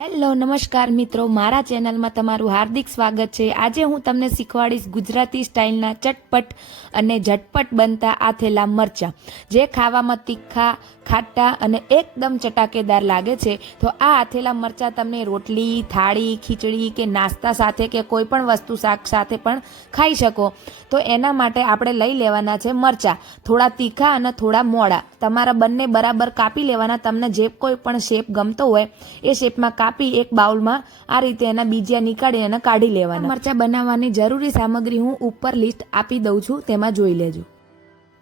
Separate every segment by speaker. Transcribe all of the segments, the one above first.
Speaker 1: Hello, નમસ્કાર મિત્રો. મારા ચેનલમાં તમારું હાર્દિક સ્વાગત છે. આજે હું તમને શીખવાડીશ ગુજરાતી સ્ટાઇલના ચટપટ અને ઝટપટ બનતા આથેલા મરચાં. જે ખાવામાં તીખા, ખાટા અને એકદમ ચટાકેદાર લાગે છે. તો આ આથેલા મરચાં તમને રોટલી, થાળી, ખીચડી કે નાસ્તા સાથે કે કોઈ પણ વસ્તુ શાક સાથે પણ ખાઈ શકો. તો એના માટે આપણે લઈ લેવાના છે મરચાં. થોડા તીખા અને થોડા મોડા તમારા બંને બરાબર કાપી લેવાના. તમને જે કોઈ પણ શેપ ગમતો હોય, એ શેપમાં કાપી એક બાઉલમાં આ રીતે એના બીજિયા નીકાળી અને કાઢી લેવાના. મરચાં બનાવવાની જરૂરી સામગ્રી હું ઉપર લિસ્ટ આપી દઉં છું, તેમાં જોઈ લેજો.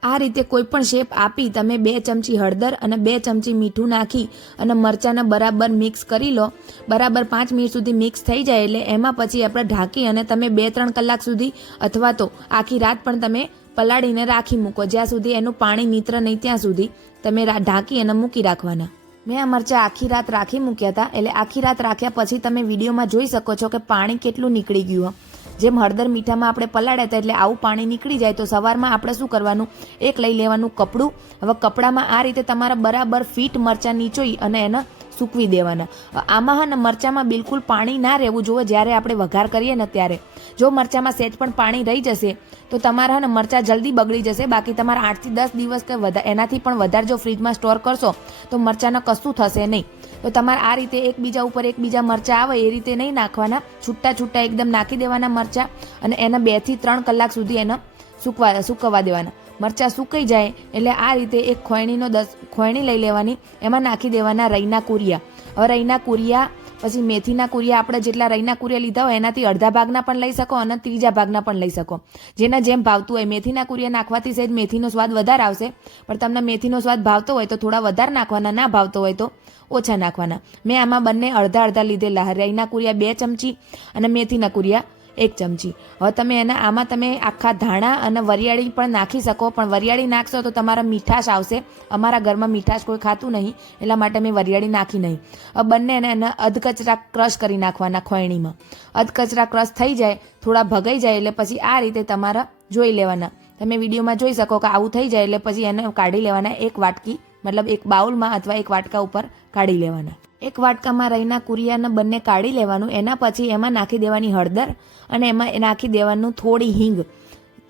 Speaker 1: આ રીતે કોઈ પણ શેપ આપી તમે બે ચમચી હળદર અને બે ચમચી મીઠું નાખી અને મરચાંને બરાબર મિક્સ કરી લો. બરાબર પાંચ મિનિટ સુધી મિક્સ થઈ જાય એટલે એમાં પછી આપણે ઢાંકી અને તમે બે ત્રણ કલાક સુધી અથવા તો આખી રાત પણ તમે પલાળીને રાખી મૂકો. જ્યાં સુધી એનું પાણી નીતરે નહીં ત્યાં સુધી તમે ઢાંકી અને મૂકી રાખવાના. મેં આ મરચાં આખી રાત રાખી મૂક્યા હતા. એટલે આખી રાત રાખ્યા પછી તમે વિડીયોમાં જોઈ શકો છો કે પાણી કેટલું નીકળી ગયું જેમ હળદર મીઠામાં આપણે પલાળ્યા હતા એટલે આવું પાણી નીકળી જાય તો સવારમાં આપણે શું કરવાનું? એક લઈ લેવાનું કપડું. હવે કપડામાં આ રીતે તમારા બરાબર ફીટ મરચાં નીચોઈ અને એને સૂકવી દેવાના. આમાં હે મરચાંમાં બિલકુલ પાણી ના રહેવું જોઈએ જ્યારે આપણે વઘાર કરીએ ને ત્યારે. જો મરચાંમાં સેજ પણ પાણી રહી જશે, તો તમારા ને મરચાં જલ્દી બગડી જશે. બાકી તમારા આઠથી દસ દિવસ કે વધારે એનાથી પણ વધારે જો ફ્રીજમાં સ્ટોર કરશો, તો મરચાંને કશું થશે નહીં. તો તમારે આ રીતે એકબીજા ઉપર એકબીજા મરચાં આવે એ રીતે નહીં નાખવાના. છૂટા છૂટા એકદમ નાખી દેવાના મરચાં અને એના બેથી ત્રણ કલાક સુધી એને સૂકવા, સૂકવવા દેવાના. મરચાં સુકાઈ જાય એટલે આ રીતે એક ખોયણીનો દસ ખોયણી લઈ લેવાની. એમાં નાખી દેવાના રઈના કુરિયા. હવે રઈના કુરિયા, પછી મેથીના કુરિયા આપણે જેટલા રઈના કુરિયા લીધા હોય એનાથી અડધા ભાગના પણ લઈ શકો અને ત્રીજા ભાગના પણ લઈ શકો. જેના જેમ ભાવતું હોય. મેથીના કુરિયા નાખવાથી સહેજ મેથીનો સ્વાદ વધારે આવશે. પણ તમને મેથીનો સ્વાદ ભાવતો હોય તો થોડા વધારે નાખવાના, ના ભાવતો હોય તો ઓછા નાખવાના. મેં આમાં બંને અડધા અડધા લીધેલા. રઈના કુરિયા બે ચમચી અને મેથીના કુરિયા એક ચમચી. હવે તમે એના આમાં તમે આખા ધાણા અને વરિયાળી પણ નાખી શકો, પણ વરિયાળી નાખશો તો તમારા મીઠાશ આવશે. અમારા ઘરમાં મીઠાશ કોઈ ખાતું નહીં, એટલા માટે મેં વરિયાળી નાખી નહીં. હવે બંને એને એને અધકચરા ક્રશ કરી નાખવાના ખોયણીમાં. અધકચરા ક્રશ થઈ જાય, થોડા ભગાઈ જાય એટલે પછી આ રીતે તમારા જોઈ લેવાના. તમે વિડીયોમાં જોઈ શકો કે આવું થઈ જાય એટલે પછી એને કાઢી લેવાના એક વાટકી, મતલબ એક બાઉલમાં અથવા એક વાટકા ઉપર કાઢી લેવાના. એક વાટકામાં રહીના કુરિયાને બંને કાઢી લેવાનું, એના પછી એમાં નાખી દેવાની હળદર અને એમાં નાખી દેવાનું થોડી હિંગ,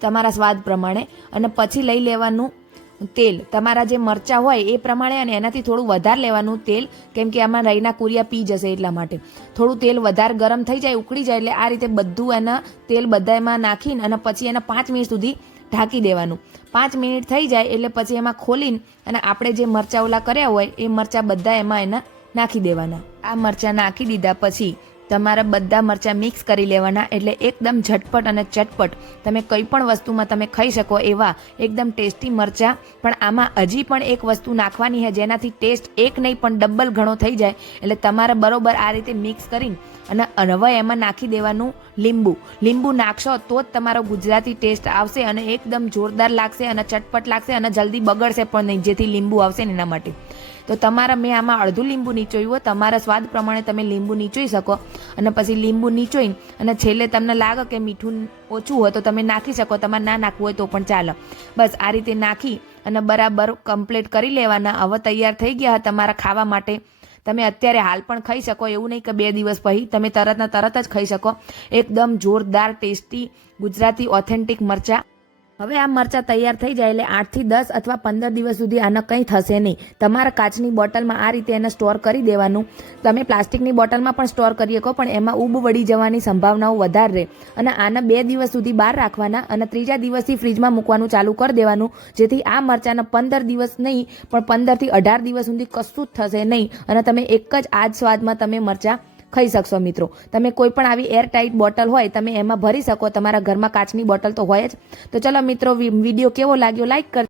Speaker 1: તમારા સ્વાદ પ્રમાણે. અને પછી લઈ લેવાનું તેલ. તમારા જે મરચાં હોય એ પ્રમાણે અને એનાથી થોડું વધારે લેવાનું તેલ, કેમ કે આમાં રહીના કુરિયા પી જશે એટલા માટે. થોડું તેલ વધારે ગરમ થઈ જાય, ઉકળી જાય એટલે આ રીતે બધું એના તેલ બધા એમાં નાખીને અને પછી એના પાંચ મિનિટ સુધી ઢાંકી દેવાનું. પાંચ મિનિટ થઈ જાય એટલે પછી એમાં ખોલીને અને આપણે જે મરચાં ઓલા કર્યા હોય, એ મરચાં બધા એમાં એના નાખી દેવાના. આ મરચાં નાખી દીધા પછી તમારા બધા મરચાં મિક્સ કરી લેવાના એટલે એકદમ ઝટપટ અને ચટપટ. તમે કંઈ પણ વસ્તુમાં તમે ખાઈ શકો એવા એકદમ ટેસ્ટી મરચાં. પણ આમાં હજી પણ એક વસ્તુ નાખવાની છે જેનાથી ટેસ્ટ એક નહીં પણ ડબલ ઘણો થઈ જાય. એટલે તમારે બરોબર આ રીતે મિક્સ કરીને અને હવે એમાં નાખી દેવાનું લીંબુ. લીંબુ નાખશો તો જ તમારો ગુજરાતી ટેસ્ટ આવશે અને એકદમ જોરદાર લાગશે અને ચટપટ લાગશે અને જલ્દી બગડશે પણ નહીં. જેથી લીંબુ આવશે ને એના માટે. તો તમારા મેં આમાં અડધું લીંબુ નીચોયું હોય તમારા સ્વાદ પ્રમાણે તમે લીંબુ નીચોઈ શકો અને પછી લીંબુ નીચોઈને અને છેલ્લે તમને લાગે કે મીઠું ઓછું હોય તો તમે નાખી શકો. તમારે ના નાખવું હોય તો પણ ચાલે. બસ આ રીતે નાખી અને બરાબર કમ્પ્લીટ કરી લેવાના. હવે તૈયાર થઈ ગયા તમારા ખાવા માટે. તમે અત્યારે હાલ પણ ખાઈ શકો. એવું નહીં કે બે દિવસ પછી. તમે તરત તરત જ ખાઈ શકો. એકદમ જોરદાર, ટેસ્ટી ગુજરાતી ઓથેન્ટિક મરચાં. હવે આ મરચાં તૈયાર થઈ જાય એટલે આઠથી દસ અથવા પંદર દિવસ સુધી આને કંઈ થશે નહીં. તમારા કાચની બોટલમાં આ રીતે એને સ્ટોર કરી દેવાનું. તમે પ્લાસ્ટિકની બોટલમાં પણ સ્ટોર કરી શકો, પણ એમાં ઊબ વળી જવાની સંભાવનાઓ વધારે. રહે અને આને બે દિવસ સુધી બહાર રાખવાના અને ત્રીજા દિવસથી ફ્રીજમાં મૂકવાનું ચાલુ કરી દેવાનું. જેથી આ મરચાંના પંદર દિવસ નહીં, પણ પંદરથી અઢાર દિવસ સુધી કશું જ થશે નહીં. અને તમે એક જ આ જ સ્વાદમાં તમે મરચાં ખાઈ શકશો મિત્રો. તમે કોઈ પણ આવી એર ટાઈટ બોટલ હોય, તમે એમાં ભરી શકો. તમારા ઘરમાં કાચની બોટલ તો હોય જ. તો ચલો મિત્રો વીડિયો કેવો લાગ્યો? લાઈક કર